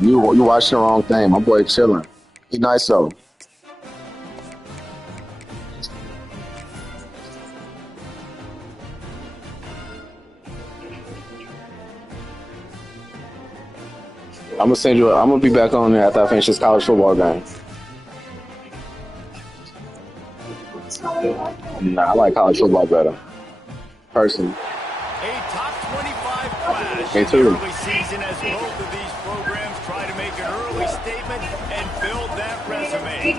You watching the wrong thing. My boy chilling. He nice though. I'm gonna send you. I'm gonna be back on there after I finish this college football game. Nah, I like college football better, personally. A top 25 clash Me in too. the early season as both of these programs try to make an early statement and build that resume.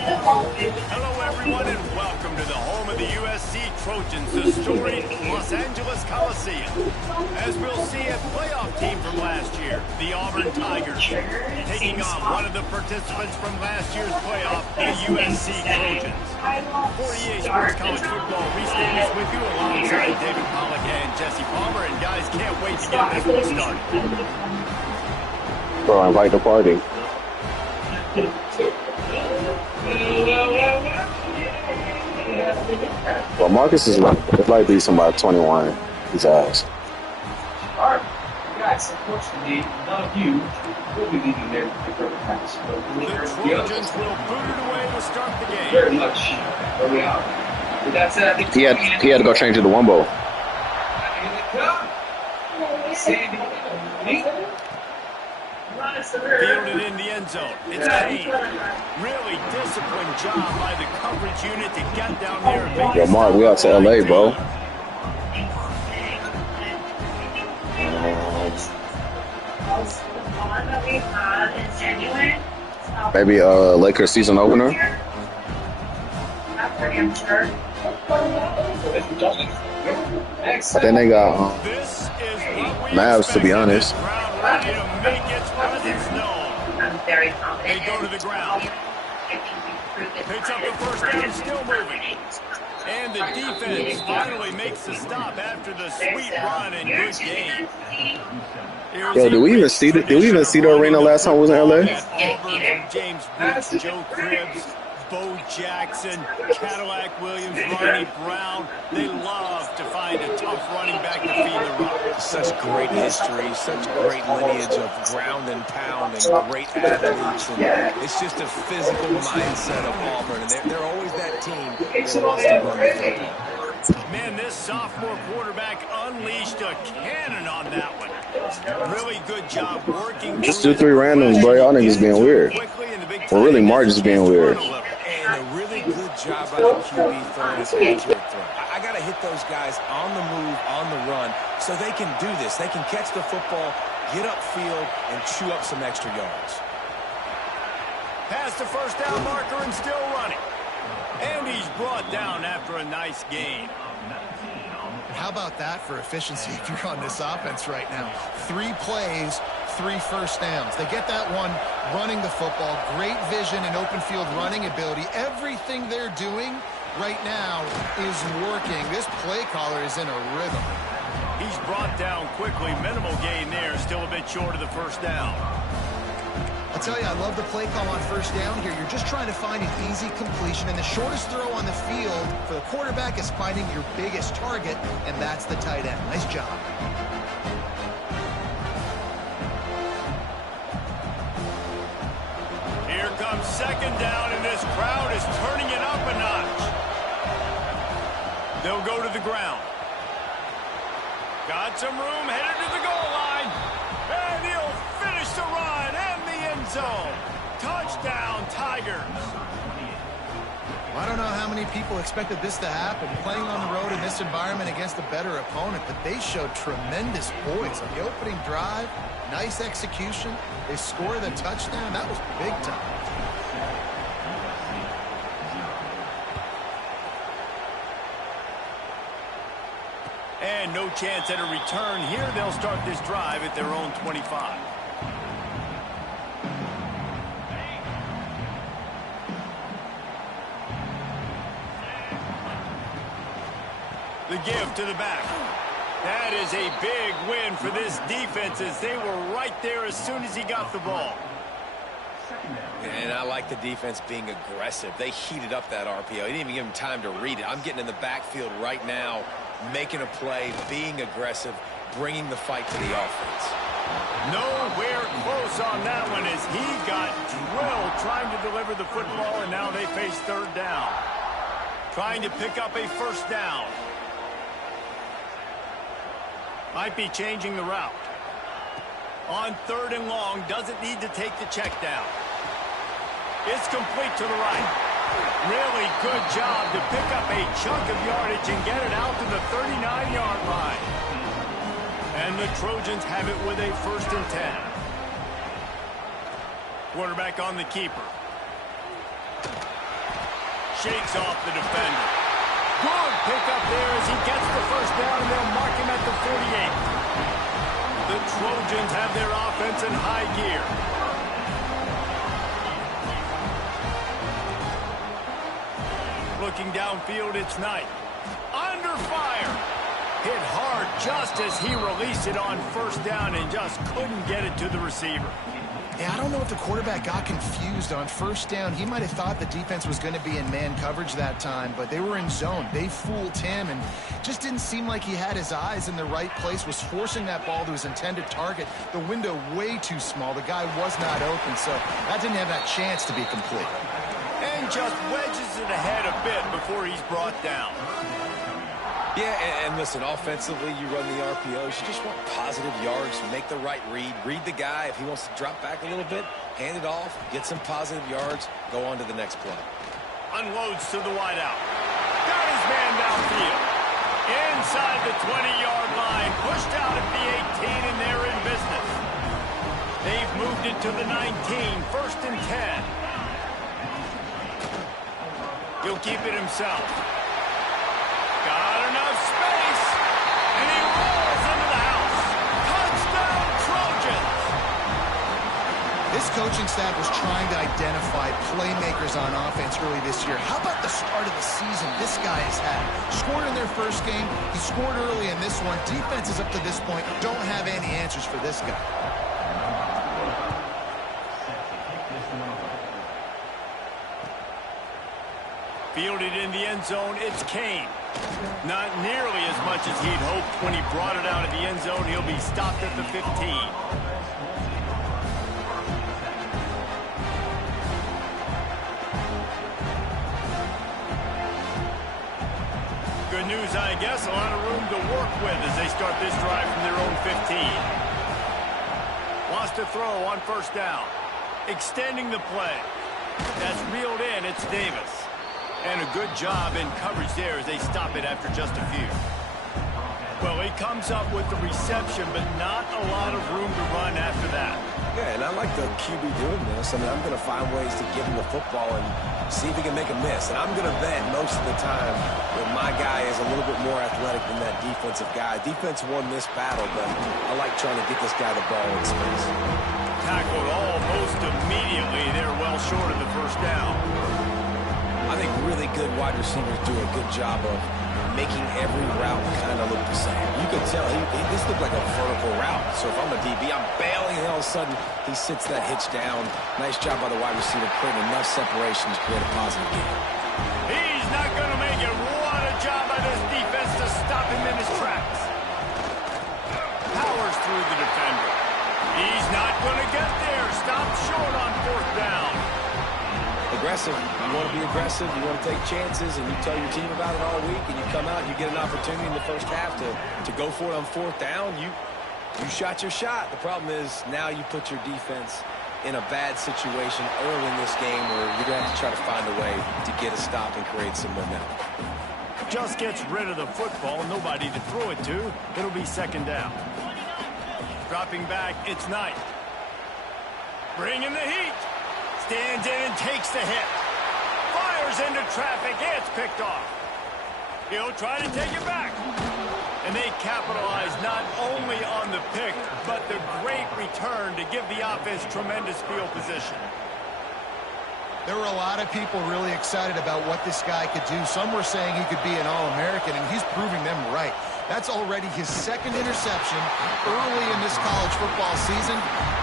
Hello, everyone, and welcome to the home of the USC Trojans, the storied Los Angeles Coliseum. As we'll see, a playoff team from last year, the Auburn Tigers, taking on one of the participants from last year's playoff, the USC Trojans. 48 Sports College Football, Reese Davis with you alongside David Pollack and Jesse Palmer. And guys, can't wait to get this one started. Bro, invite the party. Well, Marcus is like be somebody 21. His ass. Alright, guys, unfortunately, none of you will be leaving there with the pass. The Trojans will boot it away to start the game. Very much where we are. But that's it. I think He had to go change to the Wumbo. Fielded in the end zone. It's Kane. Really disciplined job by the coverage unit to get down there and make Yo, Mark, we out to LA, bro. Maybe Lakers season opener. But then they got Mavs, to be honest. I'm very confident. They go to the ground. Picks up the first down, still moving. And the defense finally makes the stop after the sweet run and good game. Yo, did we even see the arena last time we was in LA? James Brooks, Joe Cribbs, Bo Jackson, Cadillac Williams, Ronnie Brown. They love to find a tough running back to feed the run. Such great history, such great lineage of ground and pound and great athletes. And it's just a physical mindset of Auburn. And they're always that team that wants to run the football. Man, this sophomore quarterback unleashed a cannon on that one. Really good job working. Just 2-3 randoms, bro. Y'all niggas being weird. Well, really, Mark is being weird. And a really good job by the QB throwing his accurate throw. I got to hit those guys on the move, on the run, so they can do this. They can catch the football, get upfield, and chew up some extra yards. Past the first down marker and still running. And he's brought down after a nice gain. How about that for efficiency if you're on this offense right now? 3 plays, 3 first downs. They get that one running the football, great vision and open field running ability. Everything they're doing right now is working. This play caller is in a rhythm. He's brought down quickly. Minimal gain there. Still a bit short of the first down. I'll tell you, I love the play call on first down here. You're just trying to find an easy completion, and the shortest throw on the field for the quarterback is finding your biggest target, and that's the tight end. Nice job. Here comes second down, and this crowd is turning it up a notch. They'll go to the ground. Got some room, headed to the goal line. And he'll finish the run and the end zone. Touchdown, Tigers. I don't know how many people expected this to happen, playing on the road in this environment against a better opponent, but they showed tremendous poise on the opening drive. Nice execution. They score the touchdown. That was big time. And no chance at a return here. They'll start this drive at their own 25. The give to the back. That is a big win for this defense as they were right there as soon as he got the ball. And I like the defense being aggressive. They heated up that RPO. He didn't even give him time to read it. I'm getting in the backfield right now, making a play, being aggressive, bringing the fight to the offense. Nowhere close on that one as he got drilled trying to deliver the football, and now they face third down. Trying to pick up a first down. Might be changing the route. On third and long, doesn't need to take the check down. It's complete to the right. Really good job to pick up a chunk of yardage and get it out to the 39-yard line. And the Trojans have it with a 1st and 10. Quarterback on the keeper. Shakes off the defender. Good pickup there as he gets the first down, and they'll mark him at the 48. The Trojans have their offense in high gear. Looking downfield, it's Knight. Under fire. Hit hard just as he released it on first down and just couldn't get it to the receiver. Yeah, I don't know if the quarterback got confused on first down. He might have thought the defense was going to be in man coverage that time, but they were in zone. They fooled him and just didn't seem like he had his eyes in the right place, was forcing that ball to his intended target. The window way too small. The guy was not open, so that didn't have that chance to be complete. And just wedges it ahead a bit before he's brought down. Yeah, and listen, offensively, you run the RPOs. You just want positive yards, make the right read. Read the guy. If he wants to drop back a little bit, hand it off, get some positive yards, go on to the next play. Unloads to the wideout. Got his man downfield. Inside the 20-yard line. Pushed out at the 18, and they're in business. They've moved it to the 19. 1st and 10. He'll keep it himself. Got enough space, and he rolls into the house. Touchdown, Trojans! This coaching staff was trying to identify playmakers on offense early this year. How about the start of the season this guy has had? Scored in their first game. He scored early in this one. Defenses up to this point don't have any answers for this guy. Fielded in the end zone, it's Kane. Not nearly as much as he'd hoped when he brought it out of the end zone. He'll be stopped at the 15. Good news, I guess. A lot of room to work with as they start this drive from their own 15. Wants to throw on first down. Extending the play. That's reeled in. It's Davis. And a good job in coverage there as they stop it after just a few. Well, he comes up with the reception, but not a lot of room to run after that. Yeah, and I like the QB doing this. I mean, I'm going to find ways to give him the football and see if he can make a miss. And I'm going to bet most of the time that my guy is a little bit more athletic than that defensive guy. Defense won this battle, but I like trying to get this guy the ball in space. Tackled almost immediately. They're well short of the first down. I think really good wide receivers do a good job of making every route kind of look the same. You could tell this looked like a vertical route. So if I'm a DB, I'm bailing, and all of a sudden he sits that hitch down. Nice job by the wide receiver, creating enough separation to create a positive gain. He's not going to make it. What a job by this defense to stop him in his tracks. Powers through the defender. He's not going to get there. Stopped short on fourth down. Aggressive. You want to be aggressive. You want to take chances, and you tell your team about it all week, and you come out and you get an opportunity in the first half to go for it on fourth down. You shot your shot. The problem is now you put your defense in a bad situation early in this game where you're going to have to try to find a way to get a stop and create some momentum. Just gets rid of the football. Nobody to throw it to. It'll be second down. Dropping back, it's Knight. Bringing the heat. Stands in and takes the hit. Fires into traffic. It's picked off. He'll try to take it back. And they capitalize not only on the pick, but the great return to give the offense tremendous field position. There were a lot of people really excited about what this guy could do. Some were saying he could be an All-American, and he's proving them right. That's already his second interception early in this college football season.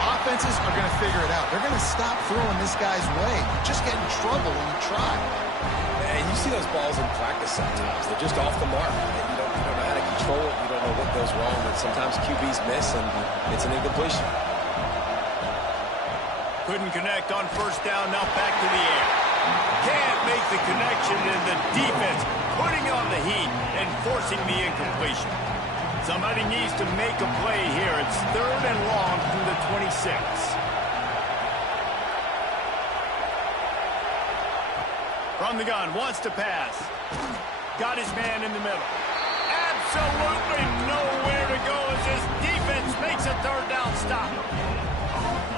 Offenses are going to figure it out. They're going to stop throwing this guy's way. You just get in trouble when you try. And you see those balls in practice sometimes. They're just off the mark. And you don't know how to control control it. You don't know what goes wrong, but sometimes QBs miss, and it's an incompletion. Couldn't connect on first down, now back to the air. Can't make the connection, and the defense putting on the heat and forcing the incompletion. Somebody needs to make a play here. It's 3rd and long from the 26. From the gun, wants to pass. Got his man in the middle. Absolutely nowhere to go as his defense makes a 3rd down stop.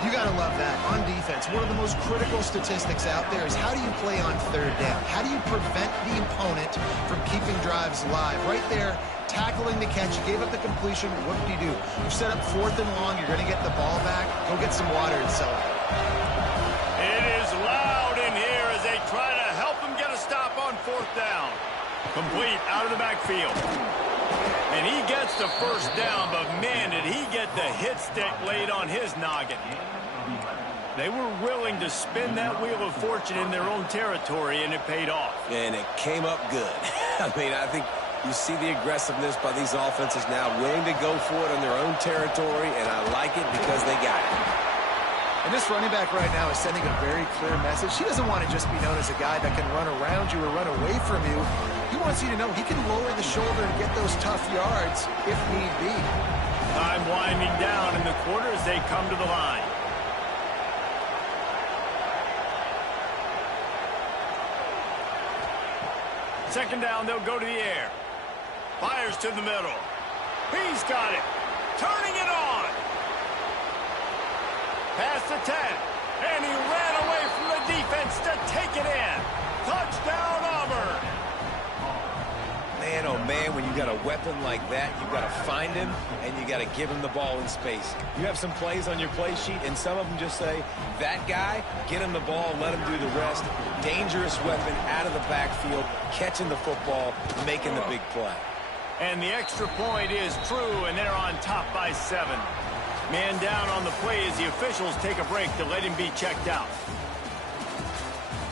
You got to love that. On defense, one of the most critical statistics out there is how do you play on 3rd down? How do you prevent the opponent from keeping drives live? Right there, tackling the catch. You gave up the completion. What did you do? You set up 4th and long. You're going to get the ball back. Go get some water and celebrate. It is loud in here as they try to help him get a stop on 4th down. Complete out of the backfield. And he gets the first down, but man, did he get the hit stick laid on his noggin. They were willing to spin that wheel of fortune in their own territory, and it paid off. And it came up good. I mean, I think you see the aggressiveness by these offenses now, willing to go for it in their own territory, and I like it because they got it. And this running back right now is sending a very clear message. He doesn't want to just be known as a guy that can run around you or run away from you. He wants you to know he can lower the shoulder and get those tough yards if need be. Time winding down in the quarter as they come to the line. Second down, they'll go to the air. Fires to the middle. He's got it. Turning it on. Past the 10. And he ran away from the defense to take it in. Touchdown, Auburn. Man, oh man, when you got a weapon like that, you got to find him, and you got to give him the ball in space. You have some plays on your play sheet, and some of them just say, that guy, get him the ball, let him do the rest. Dangerous weapon out of the backfield, catching the football, making the big play. And the extra point is true, and they're on top by 7. Man down on the play as the officials take a break to let him be checked out.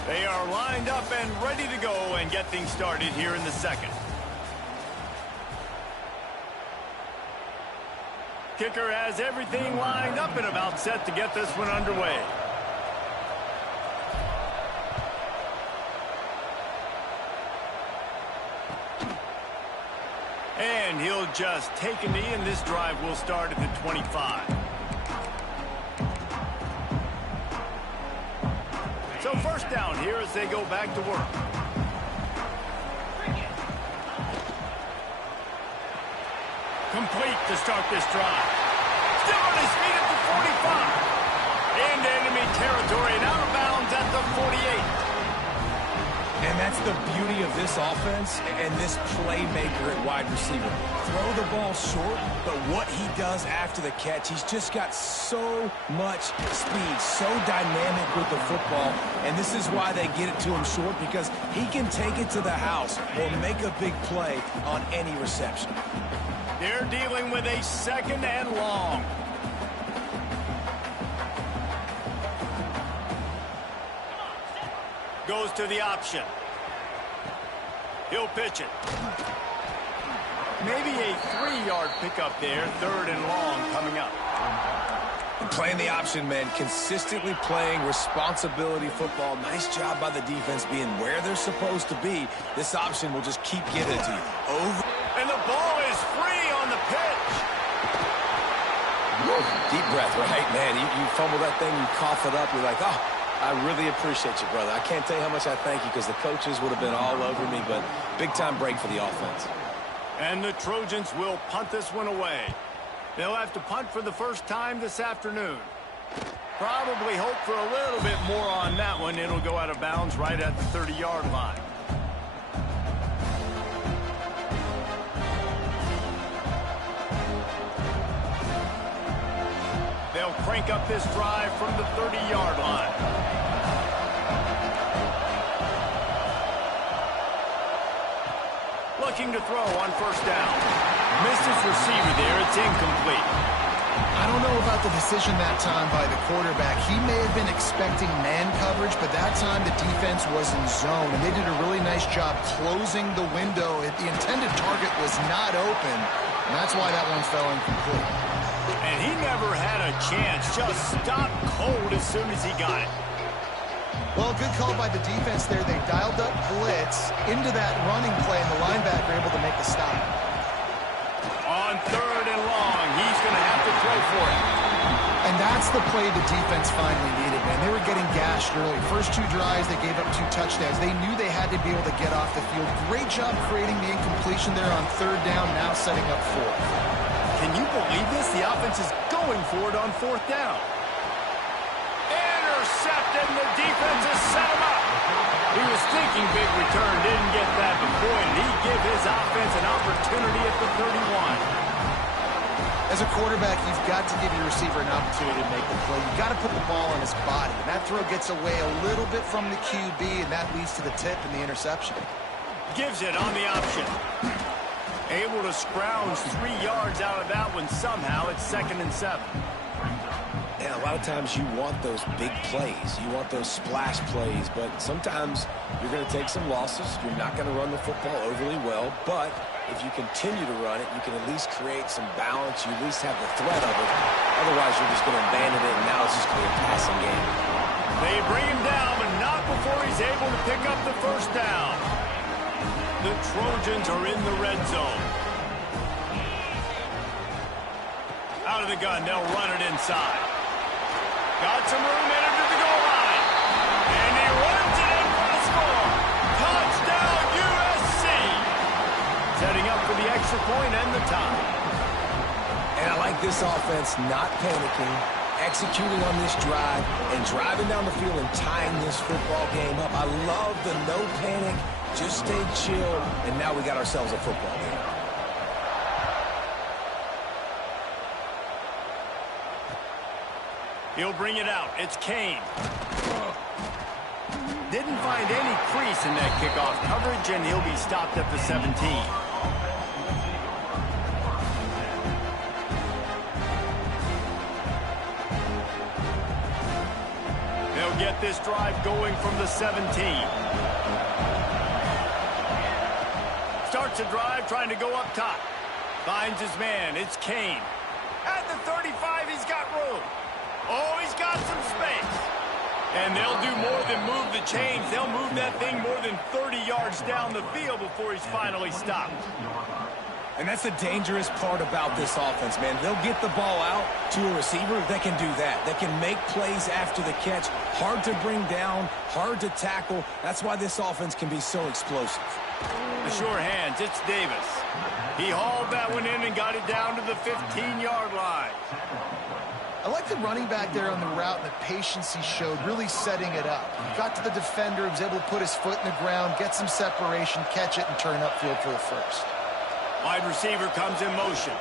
They are lined up and ready to go and get things started here in the second. Kicker has everything lined up and about set to get this one underway. And he'll just take a knee, and this drive will start at the 25. So first down here as they go back to work. Complete to start this drive. Still on his feet at the 45. Into enemy territory and out of bounds at the 48. And that's the beauty of this offense and this playmaker at wide receiver. Throw the ball short, but what he does after the catch, he's just got so much speed, so dynamic with the football. And this is why they get it to him short, because he can take it to the house or make a big play on any reception. They're dealing with a 2nd and long. Goes to the option. He'll pitch it. Maybe a 3-yard pickup there. 3rd and long coming up. And playing the option, man, consistently playing responsibility football. Nice job by the defense being where they're supposed to be. This option will just keep getting it to you. Over. And the ball is free on the pitch. Deep breath, right, man? You fumble that thing, you cough it up, you're like, oh, I really appreciate you, brother. I can't tell you how much I thank you, because the coaches would have been all over me, but big-time break for the offense. And the Trojans will punt this one away. They'll have to punt for the first time this afternoon. Probably hope for a little bit more on that one. It'll go out of bounds right at the 30-yard line. They'll crank up this drive from the 30-yard line. Looking to throw on first down. Missed his receiver there. It's incomplete. I don't don't know about the decision that time by the quarterback. He may have been expecting man coverage, but that time the defense was in zone, and they did a really nice job closing the window. The intended target was not open, and that's why that one fell incomplete. And he never had a chance. Just stopped cold as soon as he got it. Well, good call by the defense there. They dialed up blitz into that running play, and the linebacker able to make the stop. On 3rd and long, he's going to have to throw for it. And that's the play the defense finally needed, man. They were getting gashed early. First 2 drives, they gave up 2 touchdowns. They knew they had to be able to get off the field. Great job creating the incompletion there on 3rd down, now setting up 4th. Can you believe this? The offense is going for it on 4th down. Intercepted, and the defense has set him up. He was thinking big return, didn't get that, but boy, did he give his offense an opportunity at the 31. As a quarterback, you've got to give your receiver an opportunity to make the play. You've got to put the ball on his body. And that throw gets away a little bit from the QB, and that leads to the tip and the interception. Gives it on the option. Able to scrounge 3 yards out of that one somehow. It's 2nd and 7. And a lot of times you want those big plays. You want those splash plays. But sometimes you're going to take some losses. You're not going to run the football overly well. But if you continue to run it, you can at least create some balance. You at least have the threat of it. Otherwise, you're just going to abandon it, and now it's just going to be a passing game. They bring him down, but not before he's able to pick up the 1st down. The Trojans are in the red zone. Out of the gun, they'll run it inside. Got some room in to the goal line. And he runs it in for the score. Touchdown, USC. Setting up for the extra point and the tie. And I like this offense not panicking, executing on this drive, and driving down the field and tying this football game up. I love the no panic, just stay chill, and now we got ourselves a football game. He'll bring it out. It's Kane. Didn't find any crease in that kickoff coverage, and he'll be stopped at the 17. They'll get this drive going from the 17. Starts a drive trying to go up top. Finds his man. It's Kane. At the 35, he's got room. Oh, he's got some space. And they'll do more than move the chains. They'll move that thing more than 30 yards down the field before he's finally stopped. And that's the dangerous part about this offense, man. They'll get the ball out to a receiver that can do that. That can make plays after the catch. Hard to bring down, hard to tackle. That's why this offense can be so explosive. The sure hands, it's Davis. He hauled that one in and got it down to the 15-yard line. I like the running back there on the route and the patience he showed, really setting it up. Got to the defender, was able to put his foot in the ground, get some separation, catch it, and turn upfield for the 1st. Wide receiver comes in motion.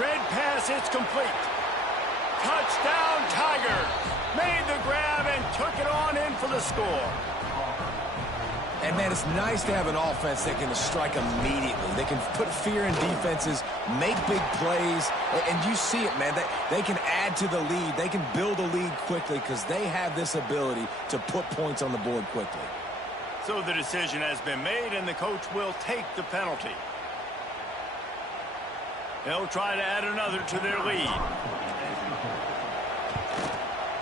Red pass, it's complete. Touchdown, Tigers. Made the grab and took it on in for the score. And, man, it's nice to have an offense that can strike immediately. They can put fear in defenses, make big plays, and you see it, man. They can add to the lead. They can build a lead quickly because they have this ability to put points on the board quickly. So the decision has been made, and the coach will take the penalty. They'll try to add another to their lead.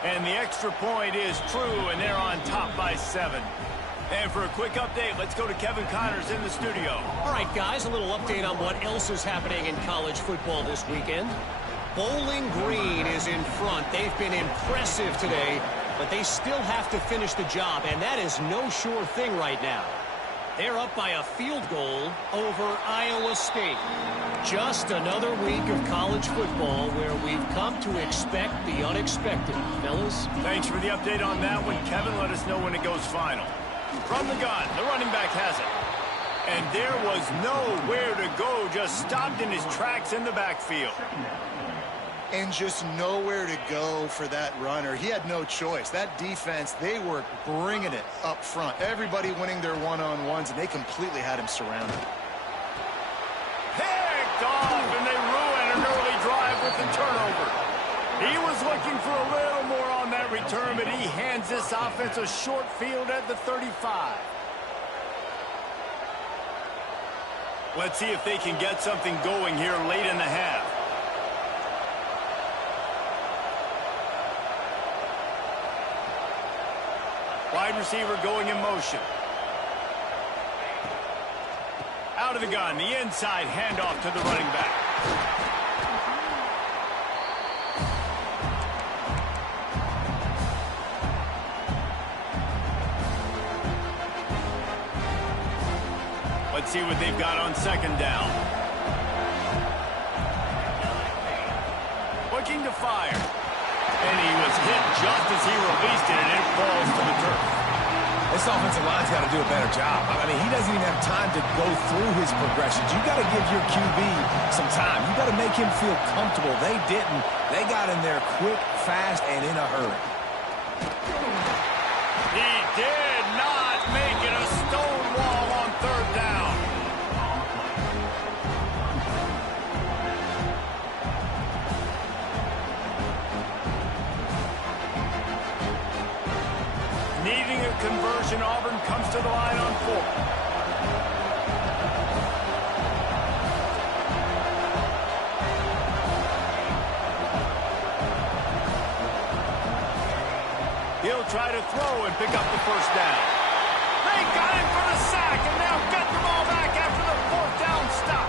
And the extra point is true, and they're on top by 7. And for a quick update, let's go to Kevin Connors in the studio. All right, guys, a little update on what else is happening in college football this weekend. Bowling Green is in front. They've been impressive today, but they still have to finish the job, and that is no sure thing right now. They're up by a field goal over Iowa State. Just another week of college football where we've come to expect the unexpected. Fellas? Thanks for the update on that one, Kevin. Let us know when it goes final. From the gun, the running back has it. And there was nowhere to go, just stopped in his tracks in the backfield. And just nowhere to go for that runner. He had no choice. That defense, they were bringing it up front. Everybody winning their one-on-ones, and they completely had him surrounded. Picked off, and they ruin an turnover. He was looking for a little more on that return, but he hands this offense a short field at the 35. Let's see if they can get something going here late in the half. Wide receiver going in motion. Out of the gun, the inside handoff to the running back. Let's see what they've got on second down. Looking to fire. And he was hit just as he released it, and it falls to the turf. This offensive line's got to do a better job. I mean, he doesn't even have time to go through his progressions. You got to give your QB some time. You got to make him feel comfortable. They didn't. They got in there quick, fast, and in a hurry. He did not make it a stone wall on third down. Needing a conversion, Auburn comes to the line on fourth. He'll try to throw and pick up the first down. They got him for the sack and now get the ball back after the fourth down stop.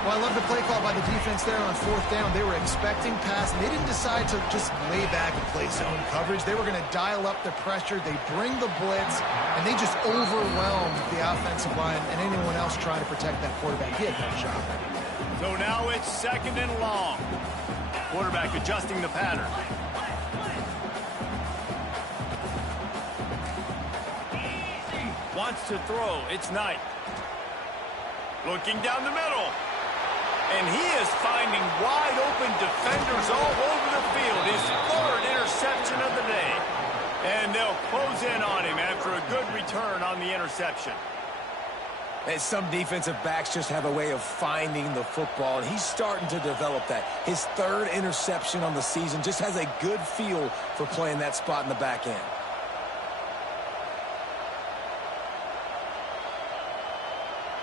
Well, I love the play call by the defense there on fourth down. They were expecting pass, and they didn't decide to just lay back and play zone coverage. They were going to dial up the pressure. They bring the blitz, and they just overwhelmed the offensive line and anyone else trying to protect that quarterback. He had no shot. So now it's second and long. Quarterback adjusting the pattern. Wants to throw. It's Knight. Looking down the middle. And he is finding wide open defenders all over the field. His third interception of the day. And they'll close in on him after a good return on the interception. And some defensive backs just have a way of finding the football, and he's starting to develop that. His third interception on the season just has a good feel for playing that spot in the back end.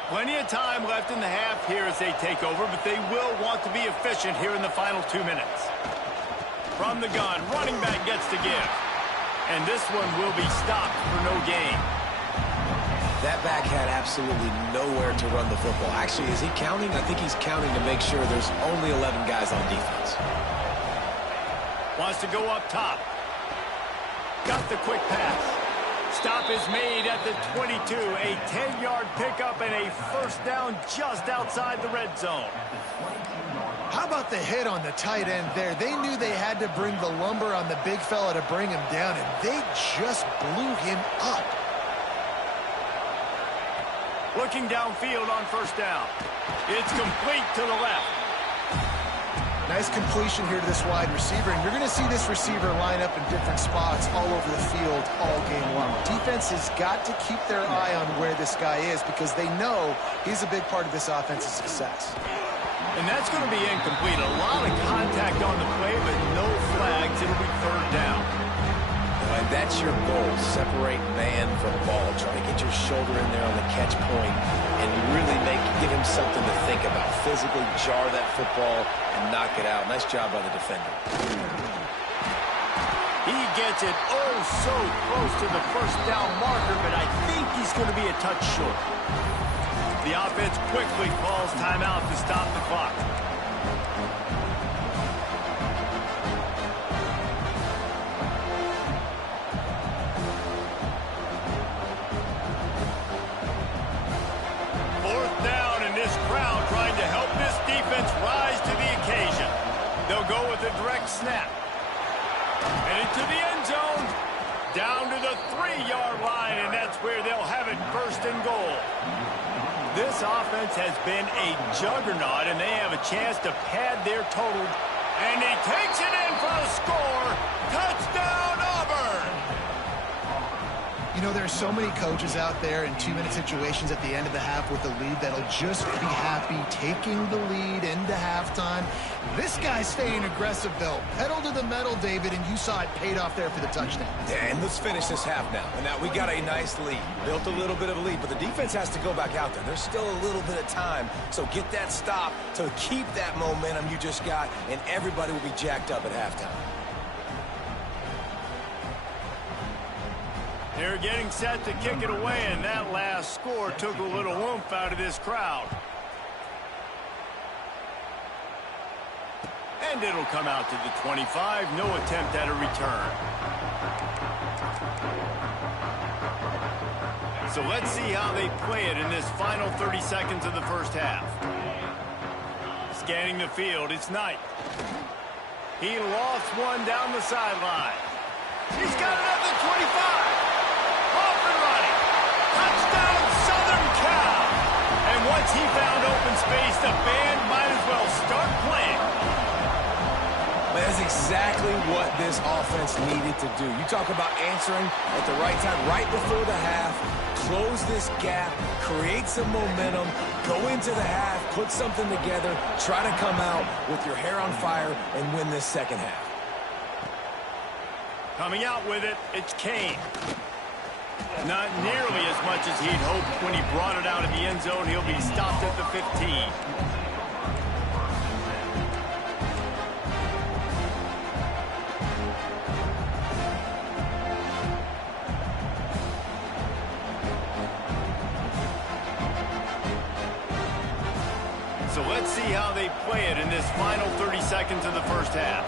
Plenty of time left in the half here as they take over, but they will want to be efficient here in the final 2 minutes. From the gun, running back gets to give. And this one will be stopped for no gain. That back had absolutely nowhere to run the football. Actually, is he counting? I think he's counting to make sure there's only 11 guys on defense. Wants to go up top. Got the quick pass. Stop is made at the 22. A 10-yard pickup and a first down just outside the red zone. How about the hit on the tight end there? They knew they had to bring the lumber on the big fella to bring him down, and they just blew him up. Looking downfield on first down. It's complete to the left. Nice completion here to this wide receiver, and you're going to see this receiver line up in different spots all over the field all game long. Defense has got to keep their eye on where this guy is because they know he's a big part of this offense's success. And that's going to be incomplete. A lot of contact on the play, but no flags. It'll be third down. And that's your goal, separate man from ball. Try to get your shoulder in there on the catch point and really give him something to think about. Physically jar that football and knock it out. Nice job by the defender. He gets it oh so close to the first down marker, but I think he's going to be a touch short. The offense quickly calls timeout to stop the clock. Fourth down, and this crowd trying to help this defense rise to the occasion. They'll go with a direct snap. And into the end zone, down to the 3-yard line, and that's where they'll have it first and goal. This offense has been a juggernaut, and they have a chance to pad their total. And he takes it in for a score. Touchdown, Auburn! You know, there's so many coaches out there in 2-minute situations at the end of the half with the lead that'll just be happy taking the lead into halftime. This guy's staying aggressive, though. Pedal to the metal, David, and you saw it paid off there for the touchdown. Yeah, and let's finish this half now. And now we got a nice lead. Built a little bit of a lead, but the defense has to go back out there. There's still a little bit of time. So get that stop to keep that momentum you just got, and everybody will be jacked up at halftime. They're getting set to kick it away, and that last score took a little oomph out of this crowd. And it'll come out to the 25. No attempt at a return. So let's see how they play it in this final 30 seconds of the first half. Scanning the field, it's Knight. He lofts one down the sideline. He's got another 25. Off and running. Touchdown, Southern Cal. And once he found open space, the band might as well start playing. That's exactly what this offense needed to do. You talk about answering at the right time, right before the half, close this gap, create some momentum, go into the half, put something together, try to come out with your hair on fire and win this second half. Coming out with it, it's Kane. Not nearly as much as he'd hoped when he brought it out of the end zone. He'll be stopped at the 15. So let's see how they play it in this final 30 seconds of the first half.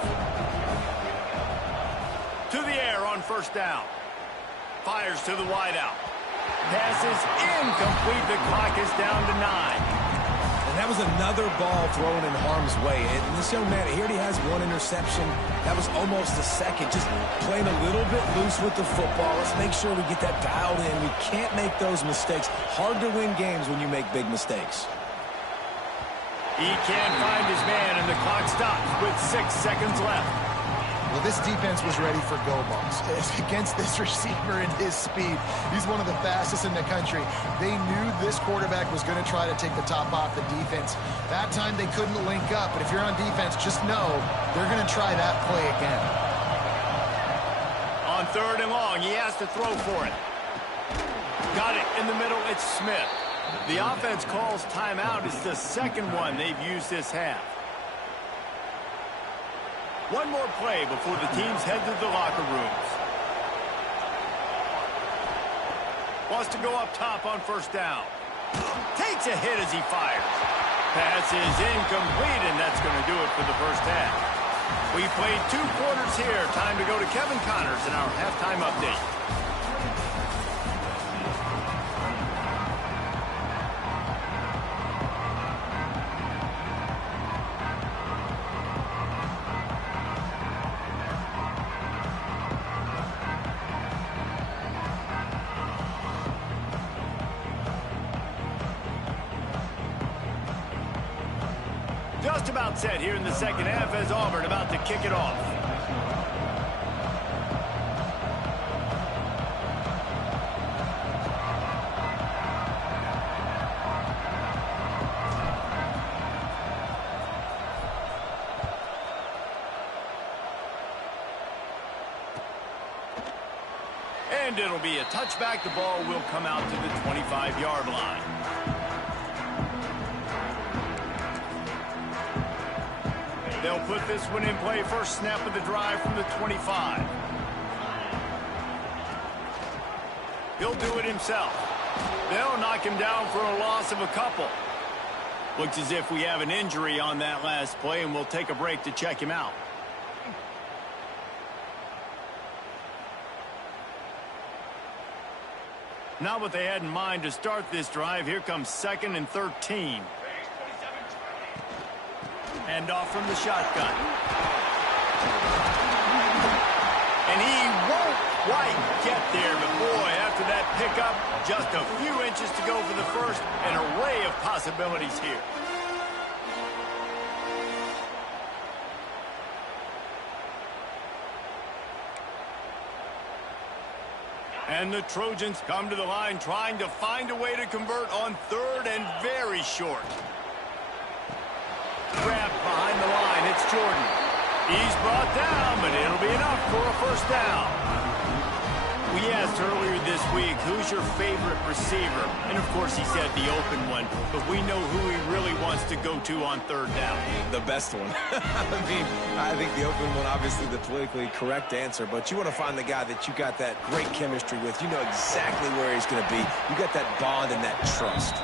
To the air on first down. Fires to the wideout. Pass is incomplete. The clock is down to 9. And that was another ball thrown in harm's way. And this young man, he already has one interception. That was almost a second. Just playing a little bit loose with the football. Let's make sure we get that dialed in. We can't make those mistakes. Hard to win games when you make big mistakes. He can't find his man, and the clock stops with 6 seconds left. Well, this defense was ready for go balls. Against this receiver and his speed, he's one of the fastest in the country. They knew this quarterback was going to try to take the top off the defense. That time they couldn't link up, but if you're on defense, just know they're going to try that play again. On 3rd and long, he has to throw for it. Got it in the middle, it's Smith. The offense calls timeout. It's the second one they've used this half. One more play before the teams head to the locker rooms. Wants to go up top on first down. Takes a hit as he fires. Pass is incomplete, and that's going to do it for the first half. We played 2 quarters here. Time to go to Kevin Connors in our halftime update. Just about set here in the second half as Auburn about to kick it off. And it'll be a touchback. The ball will come out to the 25-yard line. They'll put this one in play. First snap of the drive from the 25. He'll do it himself. They'll knock him down for a loss of a couple. Looks as if we have an injury on that last play, and we'll take a break to check him out. Not what they had in mind to start this drive. Here comes 2nd and 13. Hand off from the shotgun. And he won't quite get there, but boy, after that pickup, just a few inches to go for the first. An array of possibilities here. And the Trojans come to the line trying to find a way to convert on third and very short. Grabbed behind the line, it's Jordan. He's brought down, but it'll be enough for a first down. We asked earlier this week, who's your favorite receiver? And of course he said the open one, but we know who he really wants to go to on third down. The best one. I think the open one, obviously the politically correct answer, but you want to find the guy that you got that great chemistry with. You know exactly where he's going to be. You got that bond and that trust.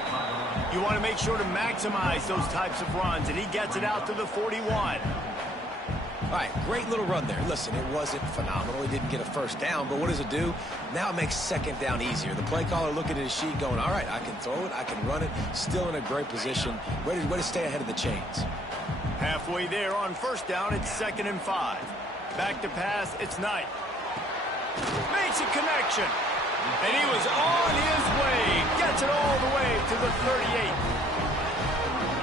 You want to make sure to maximize those types of runs, and he gets it out to the 41. All right, great little run there. Listen, it wasn't phenomenal. He didn't get a first down, but what does it do? Now it makes second down easier. The play caller looking at his sheet going, all right, I can throw it, I can run it, still in a great position, ready to stay ahead of the chains. Halfway there on first down, it's 2nd and 5. Back to pass, it's Knight. Makes a connection. And he was on his way. Gets it all the way to the 38.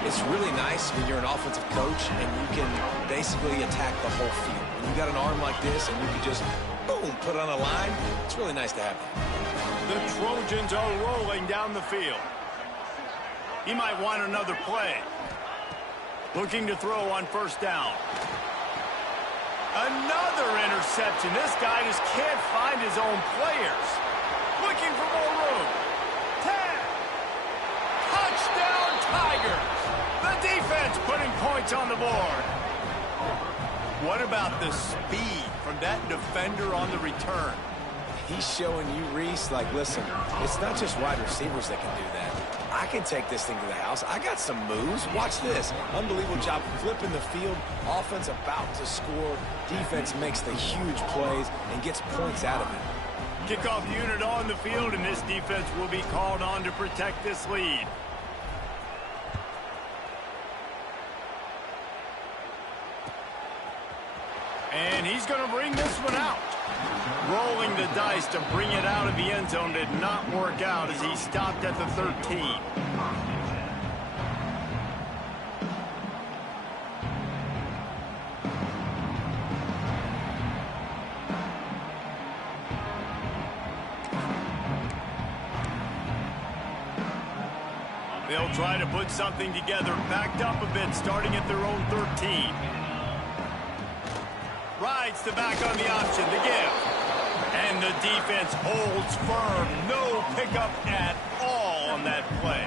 It's really nice when you're an offensive coach and you can basically attack the whole field. When you got an arm like this and you can just, boom, put it on a line, it's really nice to have that. The Trojans are rolling down the field. He might want another play. Looking to throw on first down. Another interception. This guy just can't find his own players. Looking for more room. 10. Touchdown Tigers. The defense putting points on the board. What about the speed from that defender on the return? He's showing you, Reese, like, listen, it's not just wide receivers that can do that. I can take this thing to the house. I got some moves. Watch this. Unbelievable job flipping the field. Offense about to score. Defense makes the huge plays and gets points out of it. Kickoff unit on the field, and this defense will be called on to protect this lead. And he's going to bring this one out. Rolling the dice to bring it out of the end zone did not work out as he stopped at the 13. They'll try to put something together, backed up a bit, starting at their own 13. Rides the back on the option to give. And the defense holds firm. No pickup at all on that play.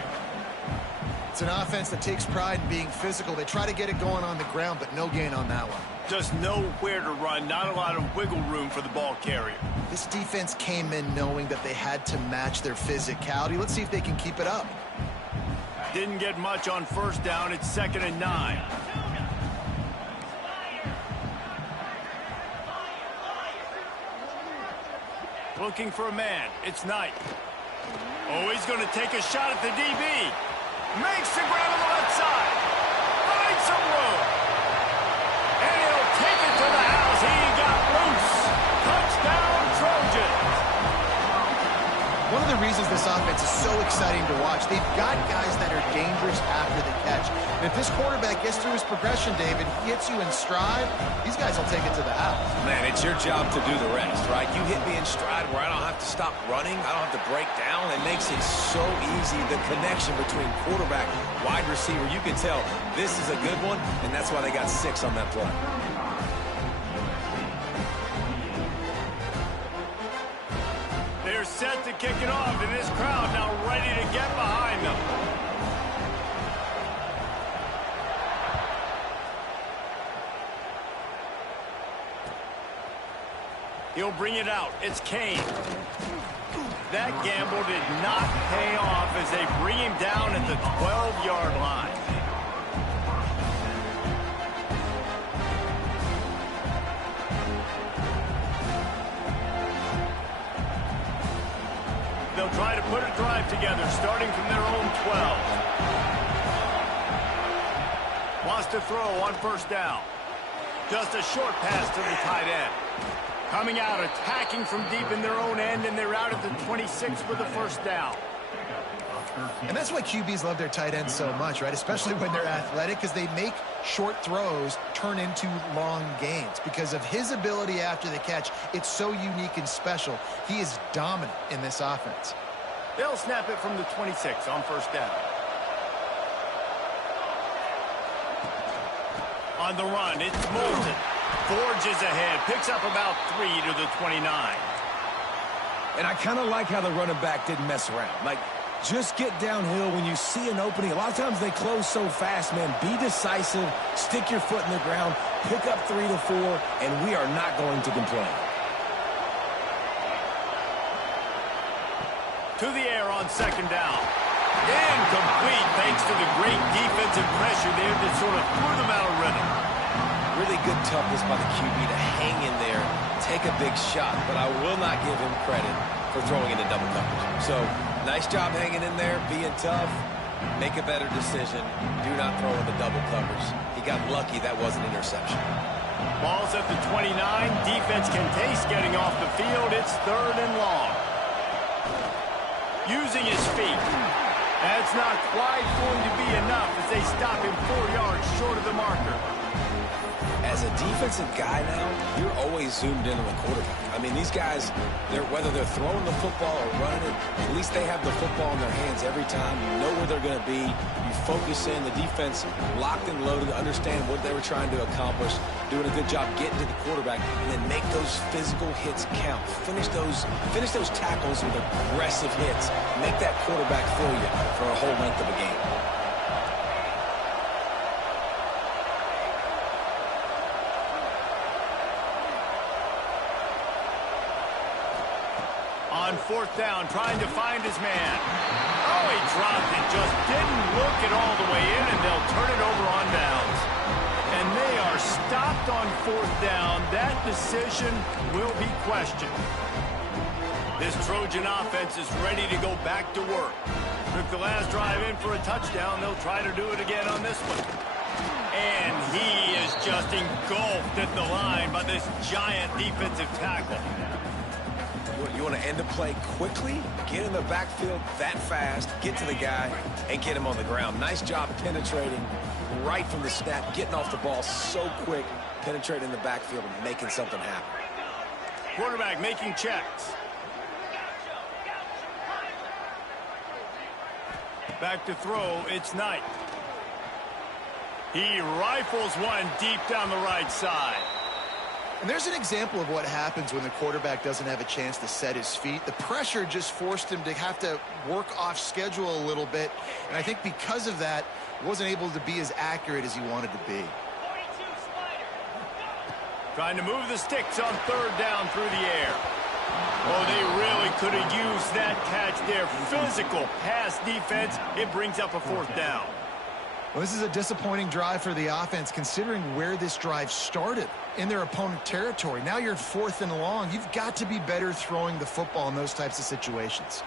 It's an offense that takes pride in being physical. They try to get it going on the ground, but no gain on that one. Just nowhere to run. Not a lot of wiggle room for the ball carrier. This defense came in knowing that they had to match their physicality. Let's see if they can keep it up. Didn't get much on first down. It's 2nd and 9. Looking for a man. It's Knight. Oh, he's going to take a shot at the DB. Makes the grab on the left side. Finds some room. And he'll take it to the house. He got loose. Touchdown, Trojans. One of the reasons this offense is so exciting to watch, they've got guys that are dangerous after the catch. And if this quarterback gets through his progression, David, he hits you in stride, these guys will take it to the house. Man, it's your job to do the rest, right? You hit me in stride where I don't have to stop running. I don't have to break down. It makes it so easy. The connection between quarterback, wide receiver, you can tell this is a good one, and that's why they got 6 on that play. They're set to kick it off, and this crowd now ready to get behind them. He'll bring it out. It's Kane. That gamble did not pay off as they bring him down at the 12-yard line. They'll try to put a drive together, starting from their own 12. Wants to throw on first down. Just a short pass to the tight end. Coming out, attacking from deep in their own end, and they're out at the 26 with the first down. And that's why QBs love their tight ends so much, right? Especially when they're athletic, because they make short throws turn into long gains. Because of his ability after the catch, it's so unique and special. He is dominant in this offense. They'll snap it from the 26 on first down. On the run, it's Moulton. Forges ahead, picks up about 3 to the 29. And I kind of like how the running back didn't mess around. Like, just get downhill when you see an opening. A lot of times they close so fast, man. Be decisive, stick your foot in the ground, pick up 3 to 4, and we are not going to complain. To the air on second down. Incomplete thanks to the great defensive pressure there that sort of threw them out of rhythm. Really good toughness by the QB to hang in there, take a big shot, but I will not give him credit for throwing into double coverage. So, nice job hanging in there, being tough, make a better decision, do not throw into double coverage. He got lucky that was an interception. Ball's at the 29, defense can taste getting off the field, it's 3rd and long. Using his feet. That's not quite going to be enough as they stop him 4 yards short of the marker. As a defensive guy now, you're always zoomed in on the quarterback. I mean, these guys, whether they're throwing the football or running it, at least they have the football in their hands every time. You know where they're going to be. You focus in. The defense locked and loaded, understand what they were trying to accomplish, doing a good job getting to the quarterback, and then make those physical hits count. Finish those tackles with aggressive hits. Make that quarterback feel you for a whole length of a game. On 4th down, trying to find his man. Oh, he dropped it. Just didn't look it all the way in, and they'll turn it over on downs. And they are stopped on 4th down. That decision will be questioned. This Trojan offense is ready to go back to work. Took the last drive in for a touchdown. They'll try to do it again on this one. And he is just engulfed at the line by this giant defensive tackle. You want to end the play quickly, get in the backfield that fast, get to the guy, and get him on the ground. Nice job penetrating right from the snap, getting off the ball so quick, penetrating the backfield and making something happen. Quarterback making checks. Back to throw, it's Knight. He rifles one deep down the right side. And there's an example of what happens when the quarterback doesn't have a chance to set his feet. The pressure just forced him to have to work off schedule a little bit. And I think because of that, wasn't able to be as accurate as he wanted to be. Trying to move the sticks on 3rd down through the air. Oh, they really could have used that catch there. Physical pass defense. It brings up a 4th down. Well, this is a disappointing drive for the offense, considering where this drive started in their opponent territory. Now you're 4th and long. You've got to be better throwing the football in those types of situations.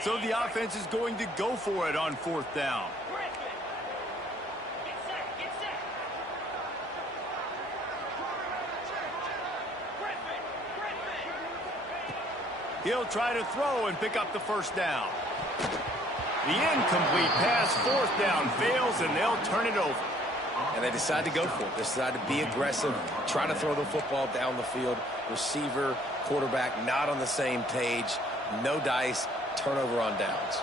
So the offense is going to go for it on 4th down. He'll try to throw and pick up the 1st down. The incomplete pass, 4th down, fails, and they'll turn it over. And they decide to go for it. They decide to be aggressive, try to throw the football down the field. Receiver, quarterback, not on the same page. No dice, turnover on downs.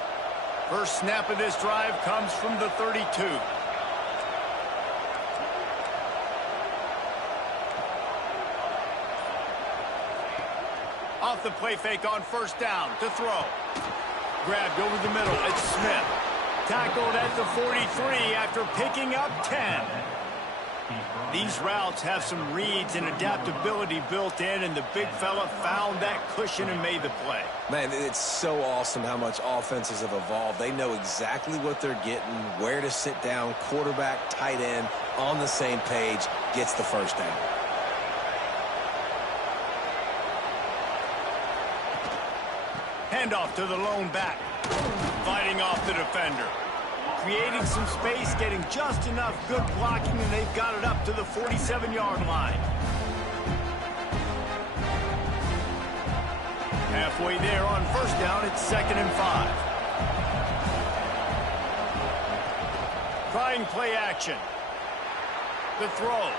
First snap of this drive comes from the 32. Off the play fake on 1st down to throw. Grabbed over the middle. It's Smith. Tackled at the 43 after picking up 10. These routes have some reads and adaptability built in, and the big fella found that cushion and made the play. Man, it's so awesome how much offenses have evolved. They know exactly what they're getting, where to sit down, quarterback, tight end, on the same page, gets the 1st down. Handoff to the lone back. Fighting off the defender. Creating some space, getting just enough good blocking, and they've got it up to the 47-yard line. Halfway there on first down, it's 2nd and 5. Trying play action. The throw.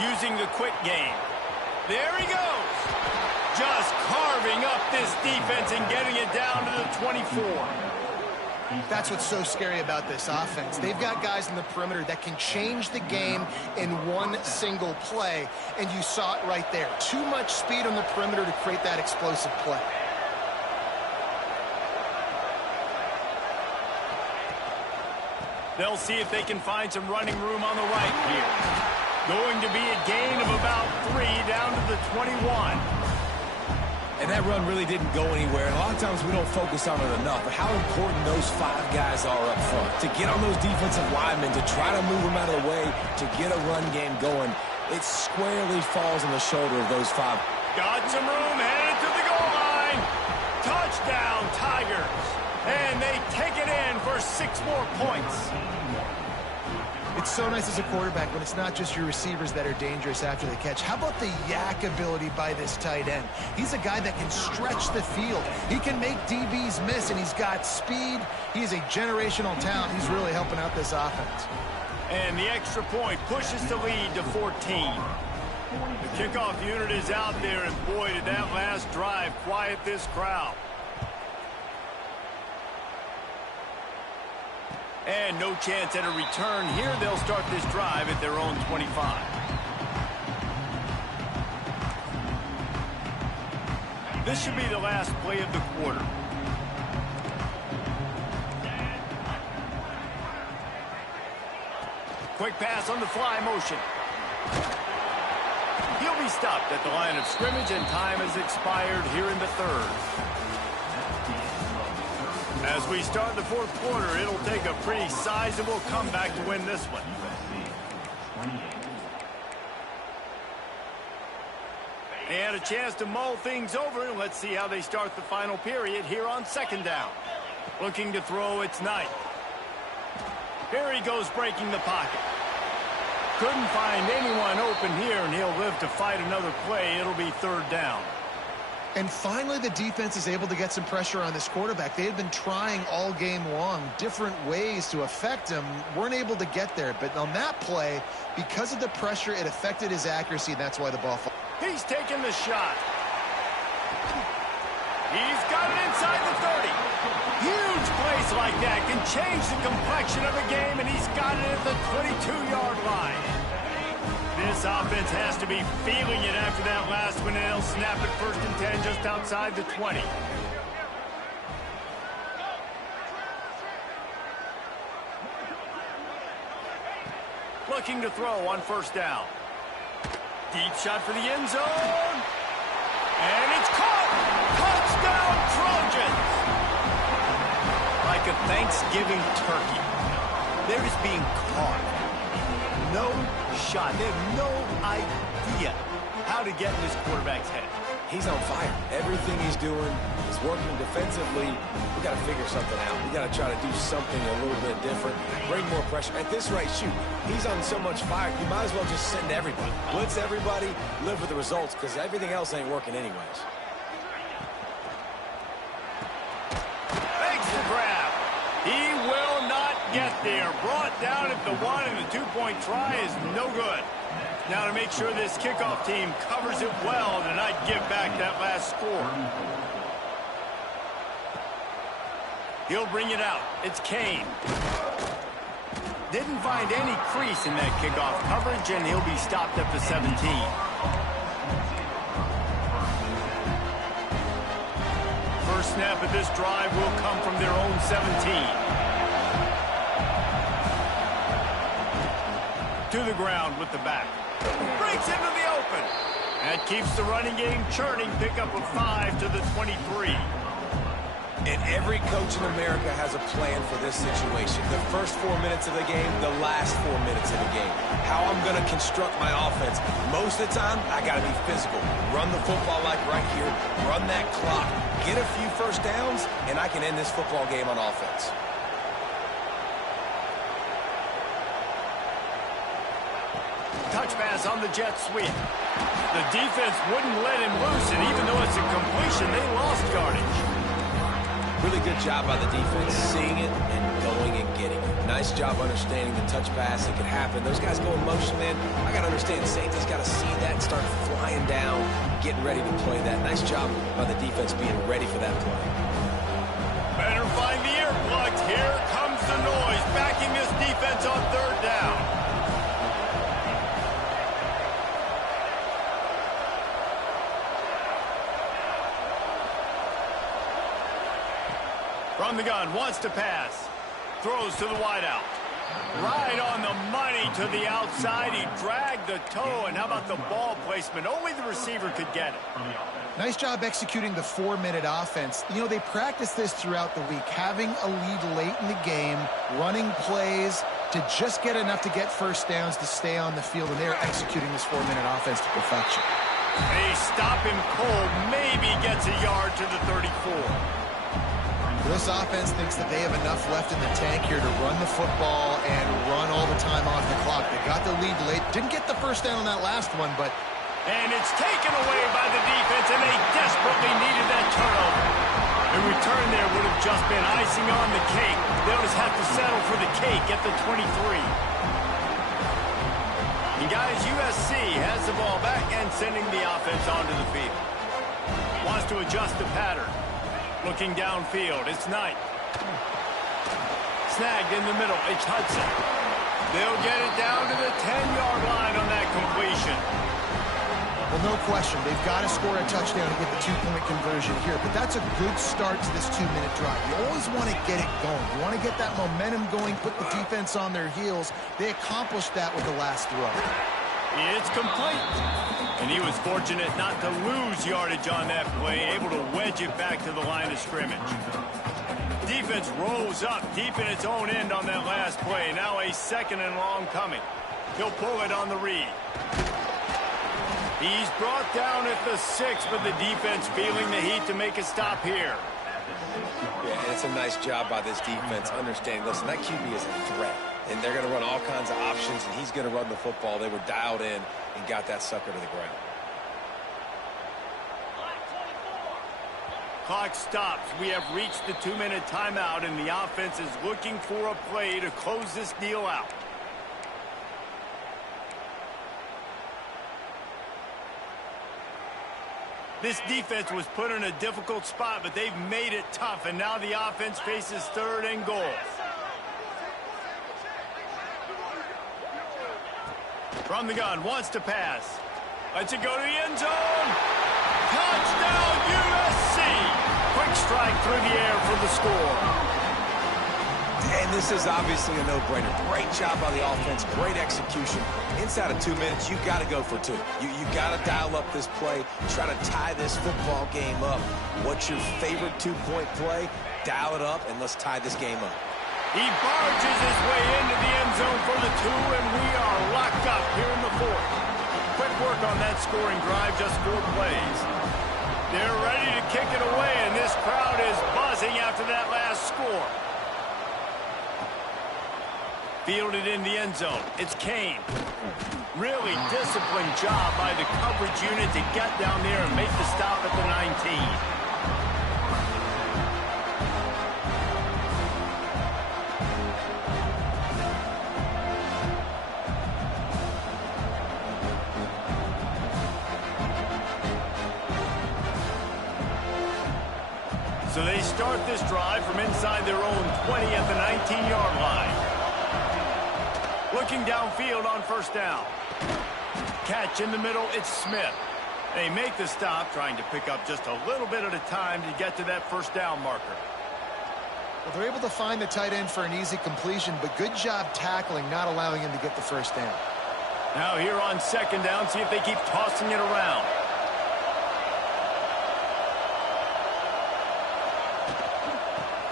Using the quick game. There he goes. Just carving up this defense and getting it down to the 24. That's what's so scary about this offense. They've got guys in the perimeter that can change the game in one single play, and you saw it right there. Too much speed on the perimeter to create that explosive play. They'll see if they can find some running room on the right here. Going to be a gain of about 3 down to the 21. And that run really didn't go anywhere. And a lot of times we don't focus on it enough. But how important those 5 guys are up front. To get on those defensive linemen, to try to move them out of the way, to get a run game going, it squarely falls on the shoulder of those 5. Got some room, headed to the goal line. Touchdown, Tigers. And they take it in for 6 more points. It's so nice as a quarterback when it's not just your receivers that are dangerous after the catch. How about the yak ability by this tight end? He's a guy that can stretch the field. He can make DBs miss, and he's got speed. He's a generational talent. He's really helping out this offense. And the extra point pushes the lead to 14. The kickoff unit is out there, and boy, did that last drive quiet this crowd. And no chance at a return here. They'll start this drive at their own 25. This should be the last play of the quarter. Quick pass on the fly motion. He'll be stopped at the line of scrimmage, and time has expired here in the 3rd. As we start the 4th quarter, it'll take a pretty sizable comeback to win this one. They had a chance to mull things over. Let's see how they start the final period here on 2nd down. Looking to throw, it's Knight. Here he goes, breaking the pocket. Couldn't find anyone open here, and he'll live to fight another play. It'll be 3rd down. And finally, the defense is able to get some pressure on this quarterback. They had been trying all game long, different ways to affect him, weren't able to get there. But on that play, because of the pressure, it affected his accuracy, and that's why the ball fell. He's taking the shot. He's got it inside the 30. Huge plays like that can change the complexion of a game, and he's got it at the 22-yard line. This offense has to be feeling it after that last one, and they'll snap it 1st and 10 just outside the 20. Looking to throw on 1st down. Deep shot for the end zone. And it's caught. Touchdown, Trojans. Like a Thanksgiving turkey. They're just being caught. No shot. They have no idea how to get in this quarterback's head. He's on fire. Everything he's doing is working defensively. We got to figure something out. We got to try to do something a little bit different. Bring more pressure. At this rate, shoot, he's on so much fire, you might as well just send everybody. Blitz everybody, live with the results, because everything else ain't working anyways. Makes the grab. He will not get there. Brought down at the 1, and the 2-point try is no good. Now to make sure this kickoff team covers it well to not give back that last score. He'll bring it out. It's Kane. Didn't find any crease in that kickoff coverage, and he'll be stopped at the 17. First snap of this drive will come from their own 17. To the ground with the back. Breaks into the open. That keeps the running game churning. Pick up a 5 to the 23. And every coach in America has a plan for this situation. The first 4 minutes of the game, the last 4 minutes of the game. How I'm going to construct my offense. Most of the time, I got to be physical. Run the football like right here. Run that clock. Get a few first downs, and I can end this football game on offense. touch pass on the jet sweep. The defense wouldn't let him loose, and even though it's a completion, they lost yardage. Really good job by the defense, seeing it and going and getting it. Nice job understanding the touch pass. It could happen. Those guys go in motion, man. I got to understand, safety's got to see that and start flying down, getting ready to play that. Nice job by the defense being ready for that play. Better find the earplugs. Here comes the noise, backing this defense on third down. From the gun, wants to pass. Throws to the wideout. Right on the money to the outside. He dragged the toe, and how about the ball placement? Only the receiver could get it. Nice job executing the 4-minute offense. You know, they practice this throughout the week, having a lead late in the game, running plays to just get enough to get first downs to stay on the field, and they're executing this 4-minute offense to perfection. They stop him cold, maybe gets a yard to the 34. This offense thinks that they have enough left in the tank here to run the football and run all the time off the clock. They got the lead late. Didn't get the first down on that last one, but... And it's taken away by the defense, and they desperately needed that turnover. The return there would have just been icing on the cake. They'll just have to settle for the cake at the 23. And guys, USC has the ball back and sending the offense onto the field. Wants to adjust the pattern. Looking downfield, it's Knight. Snagged in the middle, it's Hudson. They'll get it down to the 10-yard line on that completion. Well, no question. They've got to score a touchdown to get the 2-point conversion here, but that's a good start to this 2-minute drive. You always want to get it going. You want to get that momentum going, put the defense on their heels. They accomplished that with the last throw. It's complete. And he was fortunate not to lose yardage on that play, able to wedge it back to the line of scrimmage. Defense rose up deep in its own end on that last play. Now a 2nd and long coming. He'll pull it on the read. He's brought down at the 6, but the defense feeling the heat to make a stop here. Yeah, and it's a nice job by this defense. Understanding, listen, that QB is a threat. And they're going to run all kinds of options, and he's going to run the football. They were dialed in and got that sucker to the ground. Clock stops. We have reached the 2-minute timeout, and the offense is looking for a play to close this deal out. This defense was put in a difficult spot, but they've made it tough, and now the offense faces 3rd and goal. From the gun, wants to pass. Lets it go to the end zone. Touchdown, USC! Quick strike through the air for the score. And this is obviously a no-brainer. Great job by the offense, great execution. Inside of 2 minutes, you got to go for 2. You got to dial up this play, try to tie this football game up. What's your favorite 2-point play? Dial it up, and let's tie this game up. He barges his way into the end zone for the 2, and we are locked up here in the 4th. Quick work on that scoring drive, just 4 plays. They're ready to kick it away, and this crowd is buzzing after that last score. Fielded in the end zone. It's Kane. Really disciplined job by the coverage unit to get down there and make the stop at the 19. So they start this drive from inside their own 20 at the 19-yard line. Looking downfield on 1st down. Catch in the middle, it's Smith. They make the stop, trying to pick up just a little bit at a time to get to that 1st down marker. Well, they're able to find the tight end for an easy completion, but good job tackling, not allowing him to get the 1st down. Now here on 2nd down, see if they keep tossing it around.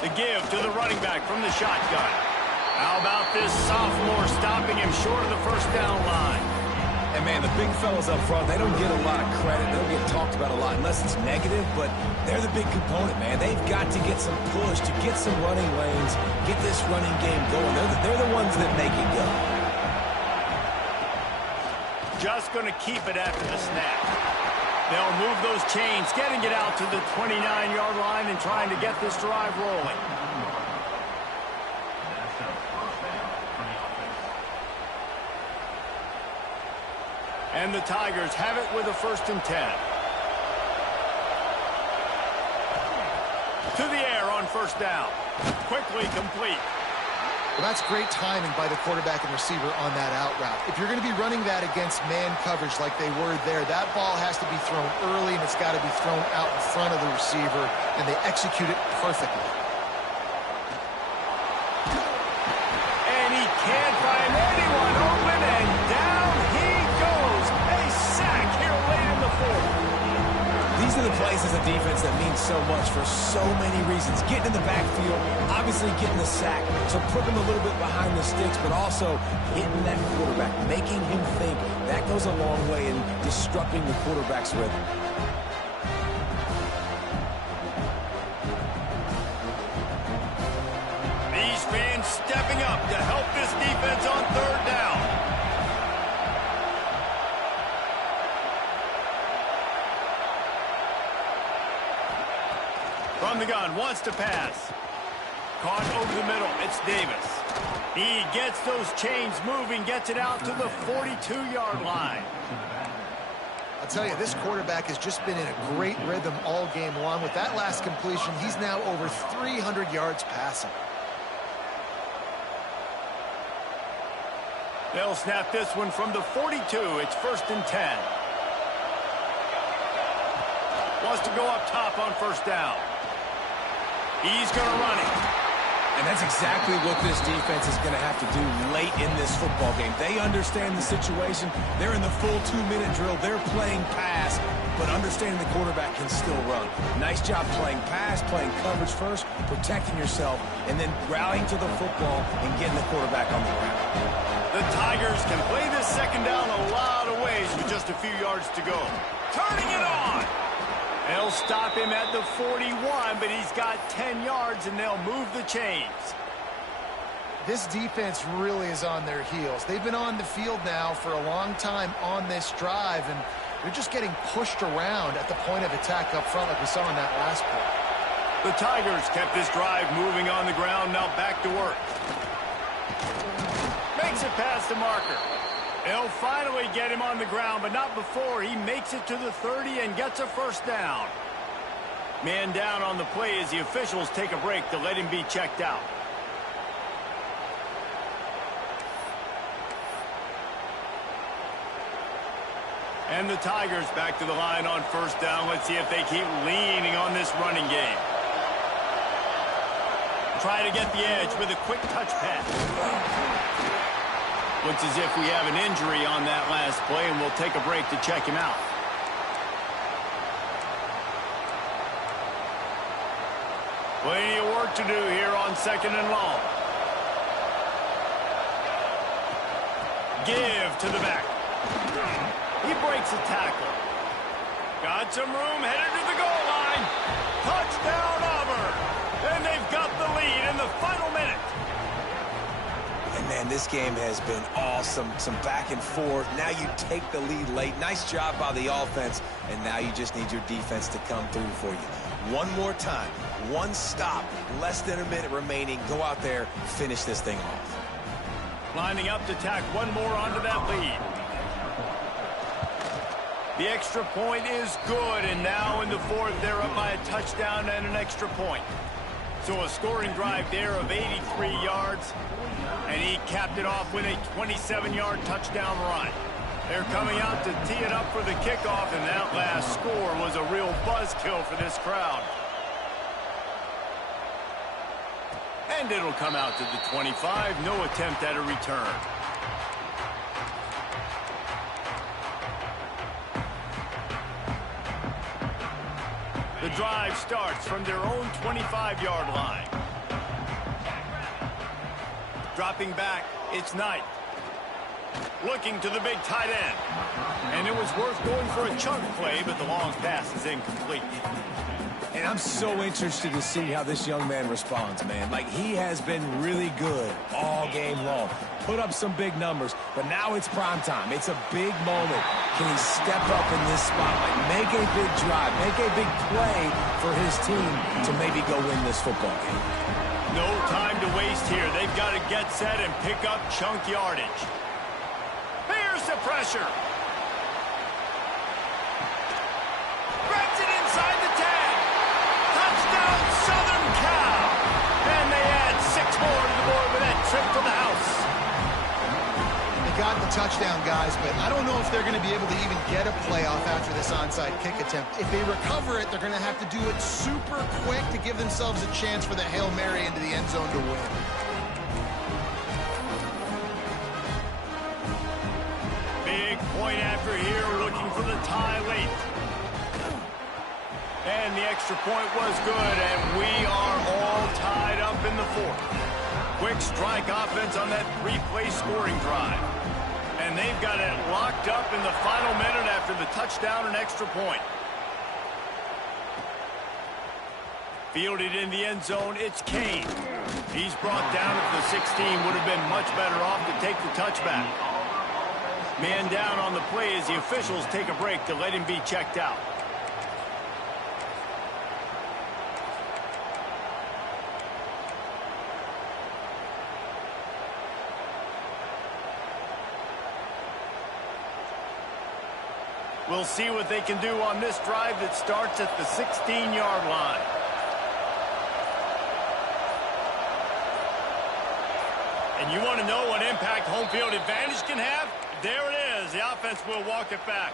The give to the running back from the shotgun. How about this sophomore stopping him short of the 1st down line? And, man, the big fellas up front, they don't get a lot of credit. They don't get talked about a lot unless it's negative, but they're the big component, man. They've got to get some push, to get some running lanes, get this running game going. They're the ones that make it go. just going to keep it after the snap. They'll move those chains, getting it out to the 29-yard line and trying to get this drive rolling. And the Tigers have it with a 1st and 10. To the air on 1st down. Quickly complete. Well, that's great timing by the quarterback and receiver on that out route. If you're going to be running that against man coverage like they were there, that ball has to be thrown early, and it's got to be thrown out in front of the receiver, and they execute it perfectly. And he can't find anyone open, and down he goes. A sack here late in the 4th. These are the plays as a defense that mean so much for so many reasons. Getting in the backfield, obviously getting the sack, so put them a little bit behind the sticks, but also hitting that quarterback, making him think. That goes a long way in disrupting the quarterback's rhythm. These fans stepping up to help this defense on 3rd down. From the gun, wants to pass. Caught over the middle, it's Davis. He gets those chains moving, gets it out to the 42-yard line. I'll tell you, this quarterback has just been in a great rhythm all game long. With that last completion, he's now over 300 yards passing. They'll snap this one from the 42. It's 1st and 10. Wants to go up top on 1st down. He's going to run it. And that's exactly what this defense is going to have to do late in this football game. They understand the situation. They're in the full 2-minute drill. They're playing pass, but understanding the quarterback can still run. Nice job playing pass, playing coverage first, protecting yourself, and then rallying to the football and getting the quarterback on the ground. The Tigers can play this 2nd down a lot of ways with just a few yards to go. Turning it on. They'll stop him at the 41, but he's got 10 yards, and they'll move the chains. This defense really is on their heels. They've been on the field now for a long time on this drive, and they're just getting pushed around at the point of attack up front like we saw in that last play. The Tigers kept this drive moving on the ground, now back to work. Makes it past the marker. They'll finally get him on the ground, but not before he makes it to the 30 and gets a 1st down. Man down on the play as the officials take a break to let him be checked out. And the Tigers back to the line on 1st down. Let's see if they keep leaning on this running game. Try to get the edge with a quick touch pass. Looks as if we have an injury on that last play, and we'll take a break to check him out. Plenty of work to do here on 2nd and long. Give to the back. He breaks a tackle. Got some room, headed to the goal line. Touchdown, Auburn. And they've got the lead in the final minute. And, man, this game has been awesome. Some back and forth. Now you take the lead late. Nice job by the offense. And now you just need your defense to come through for you. One more time. One stop. Less than a minute remaining. Go out there. Finish this thing off. Lining up to tack one more onto that lead. The extra point is good. And now in the 4th, they're up by a touchdown and an extra point. So a scoring drive there of 83 yards. And he capped it off with a 27-yard touchdown run. They're coming out to tee it up for the kickoff, and that last score was a real buzzkill for this crowd. And it'll come out to the 25. No attempt at a return. The drive starts from their own 25-yard line. Dropping back, it's Knight. Looking to the big tight end. And it was worth going for a chunk play, but the long pass is incomplete. And And I'm so interested to see how this young man responds, man. Like, he has been really good all game long. Put up some big numbers, but now it's prime time. It's a big moment. Can he step up in this spotlight, make a big drive, make a big play for his team to maybe go win this football game? No time to waste here. They've got to get set and pick up chunk yardage. Here's the pressure. Grabs it inside the 10. Touchdown, Southern Cal. And they add 6 more to the board with that trip to the house. They got the touchdown, guys, but I don't know if they're going to be able to even get a playoff after this onside kick attempt. If they recover it, they're going to have to do it super quick to give themselves a chance for the Hail Mary into the end zone to win. Big point after here, looking for the tie late. And the extra point was good, and we are all tied up in the 4th. Quick strike offense on that 3-play scoring drive. And they've got it locked up in the final minute after the touchdown and extra point. Fielded in the end zone, it's Kane. He's brought down at the 16, would have been much better off to take the touchback. Man down on the play as the officials take a break to let him be checked out. We'll see what they can do on this drive that starts at the 16-yard line. And you want to know what impact home field advantage can have? There it is. The offense will walk it back.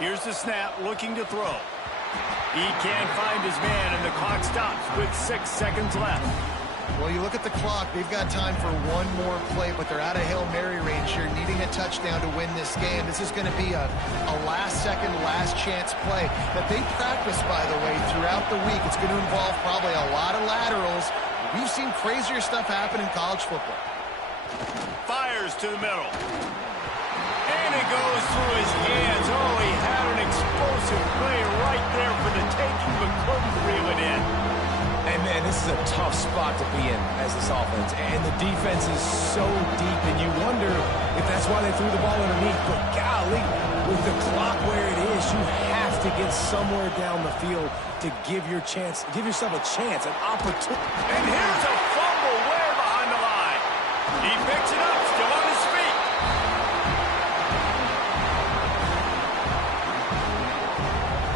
Here's the snap, looking to throw. He can't find his man, and the clock stops with 6 seconds left. Well, you look at the clock, they've got time for one more play, but they're out of Hail Mary range here, needing a touchdown to win this game. This is going to be a last-second, last-chance play that they practice, by the way, throughout the week. It's going to involve probably a lot of laterals. We've seen crazier stuff happen in college football. Fires to the middle. And it goes through his hands. Oh, he had an explosive play right there for the taking, but couldn't reel it in. And, man, this is a tough spot to be in as this offense. And the defense is so deep, and you wonder if that's why they threw the ball underneath. But, golly, with the clock where it is, you have to get somewhere down the field to give yourself a chance, an opportunity. And here's a fumble way behind the line. He picks it up, still on his feet.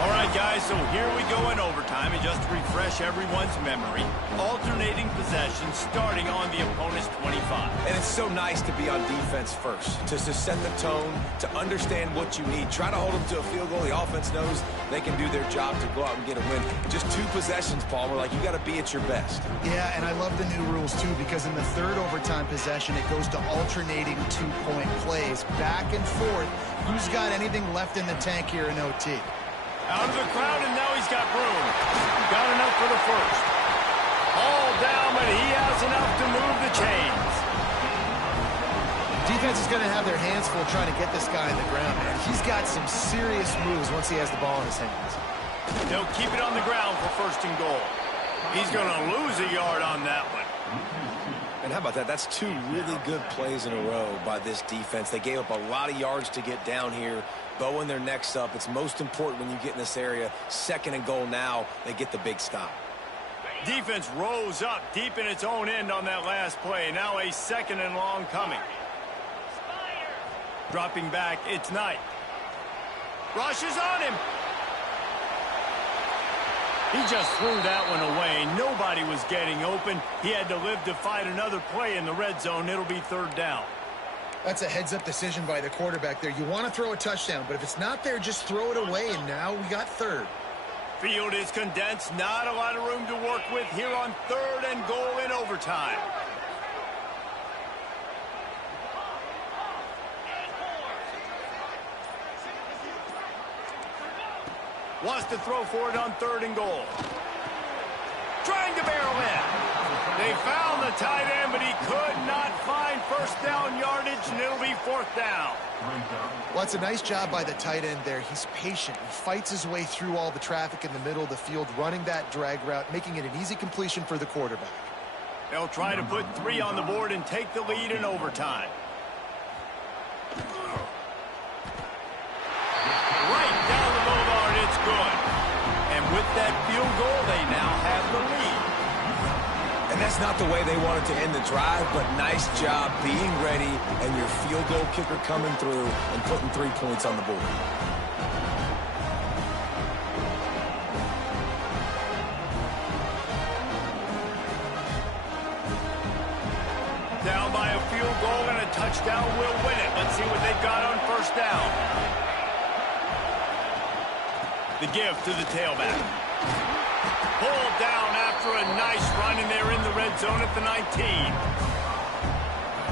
All right, guys, so here we go in overtime, and just to refresh everyone's memory, alternating possession starting on the opponent's 25. And it's so nice to be on defense first, to set the tone, to understand what you need. Try to hold them to a field goal. The offense knows they can do their job to go out and get a win. Just 2 possessions, Palmer, like you got to be at your best. Yeah, and I love the new rules, too, because in the 3rd overtime possession, it goes to alternating 2-point plays, back and forth. Who's got anything left in the tank here in OT? Out of the crowd, and now he's got room. Got enough for the first. All down, but he has enough to move the chains. Defense is going to have their hands full trying to get this guy in the ground, man. He's got some serious moves once he has the ball in his hands. They'll keep it on the ground for 1st and goal. He's going to lose a yard on that one. And how about that? That's 2 really good plays in a row by this defense. They gave up a lot of yards to get down here, bowing their necks up. It's most important when you get in this area. 2nd and goal now, they get the big stop. Defense rose up deep in its own end on that last play. Now a 2nd and long coming. Dropping back, it's Knight. Rushes on him. He just threw that one away. Nobody was getting open. He had to live to fight another play in the red zone. It'll be 3rd down. That's a heads-up decision by the quarterback there. You want to throw a touchdown, but if it's not there, just throw it away, and now we got 3rd. Field is condensed. Not a lot of room to work with here on 3rd and goal in overtime. Wants to throw for it on 3rd and goal. Trying to barrel in. They found the tight end, but he could not find first down yardage, and it'll be 4th down. Well, it's a nice job by the tight end there. He's patient. He fights his way through all the traffic in the middle of the field, running that drag route, making it an easy completion for the quarterback. They'll try to put 3 on the board and take the lead in overtime. Right down the boulevard, it's good. And with that field goal, they now have the lead. And that's not the way they wanted to end the drive, but nice job being ready and your field goal kicker coming through and putting 3 points on the board. Down by a field goal and a touchdown will win it. Let's see what they've got on 1st down. The give to the tailback. Pulled down after a nice run, and they're in the red zone at the 19.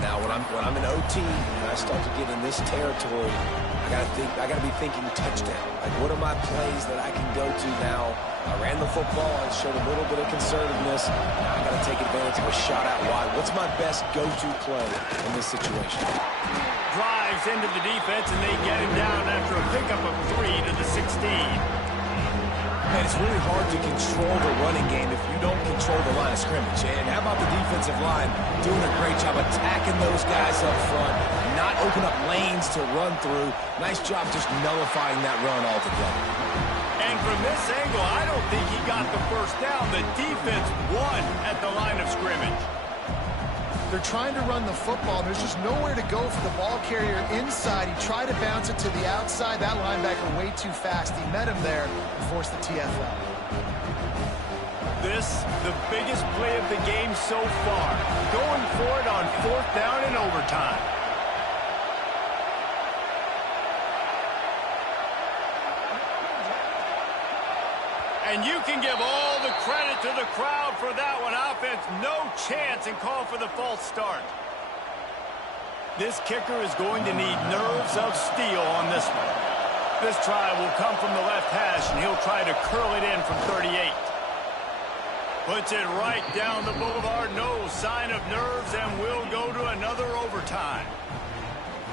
Now, when I'm in OT and I start to get in this territory, I gotta be thinking touchdown. Like, what are my plays that I can go to now? I ran the football, I showed a little bit of conservativeness. Now I gotta take advantage of a shot out wide. What's my best go-to play in this situation? Drives into the defense, and they get him down after a pickup of 3 to the 16. And it's really hard to control the running game if you don't control the line of scrimmage. And how about the defensive line doing a great job attacking those guys up front, not open up lanes to run through. Nice job just nullifying that run altogether. And from this angle, I don't think he got the first down. The defense won at the line of scrimmage. They're trying to run the football. There's just nowhere to go for the ball carrier inside. He tried to bounce it to the outside. That linebacker way too fast. He met him there and forced the TFL. This, the biggest play of the game so far. Going for it on 4th down in overtime. And you can give all the credit to the crowd for that one. Offense, no chance, and call for the false start. This kicker is going to need nerves of steel on this one. This try will come from the left hash, and he'll try to curl it in from 38. Puts it right down the boulevard. No sign of nerves, and we'll go to another overtime.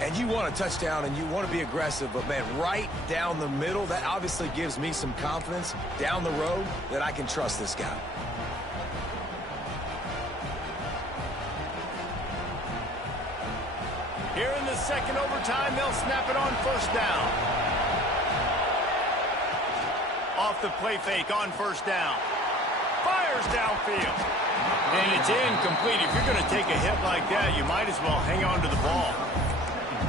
And you want a touchdown and you want to be aggressive, but man, right down the middle, that obviously gives me some confidence down the road that I can trust this guy. Here in the second overtime, they'll snap it on 1st down. Off the play fake on 1st down. Fires downfield. And it's incomplete. If you're going to take a hit like that, you might as well hang on to the ball.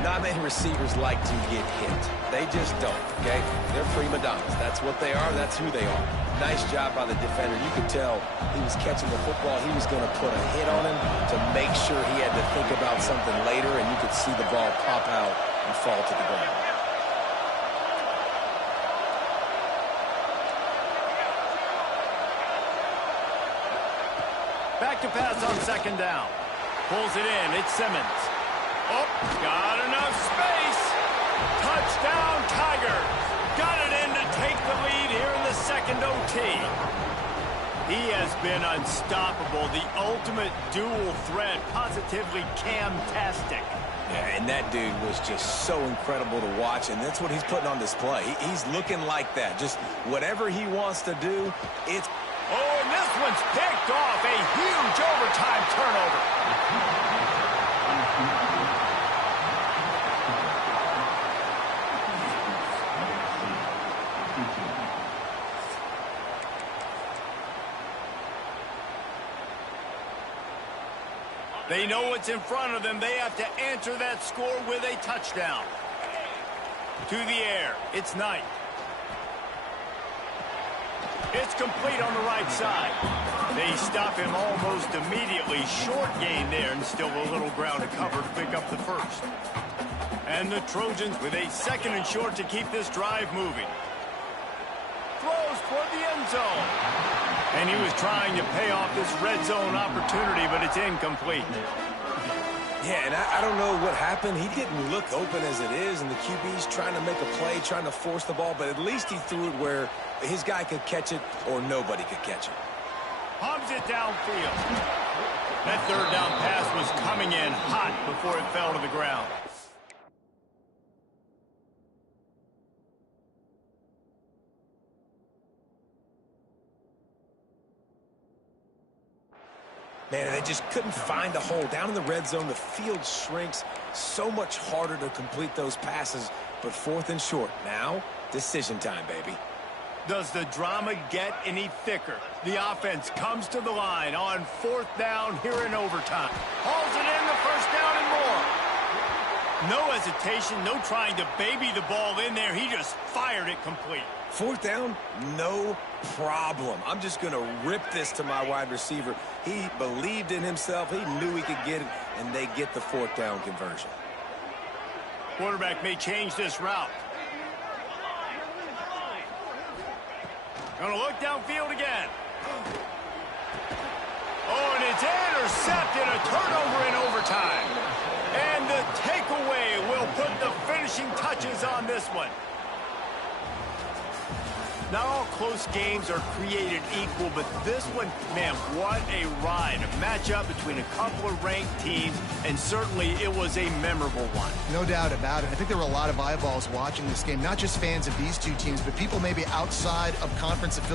Not many receivers like to get hit. They just don't, okay? They're prima donnas. That's what they are. That's who they are. Nice job by the defender. You could tell he was catching the football. He was going to put a hit on him to make sure he had to think about something later, and you could see the ball pop out and fall to the ground. Back to pass on 2nd down. Pulls it in. It's Simmons. Oh, got enough space. Touchdown, Tigers. Got it in to take the lead here in the second OT. He has been unstoppable. The ultimate dual threat. Positively Cam-tastic. Yeah, and that dude was just so incredible to watch, and that's what he's putting on display. He's looking like that. Just whatever he wants to do, it's... Oh, and this one's picked off. A huge overtime turnover. They know what's in front of them. They have to answer that score with a touchdown. To the air. It's Knight. It's complete on the right side. They stop him almost immediately. Short gain there, and still a little ground to cover to pick up the first. And the Trojans with a 2nd and short to keep this drive moving. Throws toward the end zone. And he was trying to pay off this red zone opportunity, but it's incomplete. Yeah, and I don't know what happened. He didn't look open as it is, and the QB's trying to make a play, trying to force the ball, but at least he threw it where his guy could catch it or nobody could catch it. Pumps it downfield. That third down pass was coming in hot before it fell to the ground. Man, they just couldn't find a hole. Down in the red zone, the field shrinks. So much harder to complete those passes, but 4th and short. Now, decision time, baby. Does the drama get any thicker? The offense comes to the line on 4th down here in overtime. Hauls it in, the first down and more. No hesitation, no trying to baby the ball in there. He just fired it complete. 4th down, no problem. I'm just going to rip this to my wide receiver. He believed in himself. He knew he could get it, and they get the 4th down conversion. Quarterback may change this route. Gonna look downfield again. Oh, and it's intercepted, a turnover in overtime. And the takeaway will put the finishing touches on this one. Not all close games are created equal, but this one, man, what a ride. A matchup between a couple of ranked teams, and certainly it was a memorable one. No doubt about it. I think there were a lot of eyeballs watching this game, not just fans of these two teams, but people maybe outside of conference affiliates.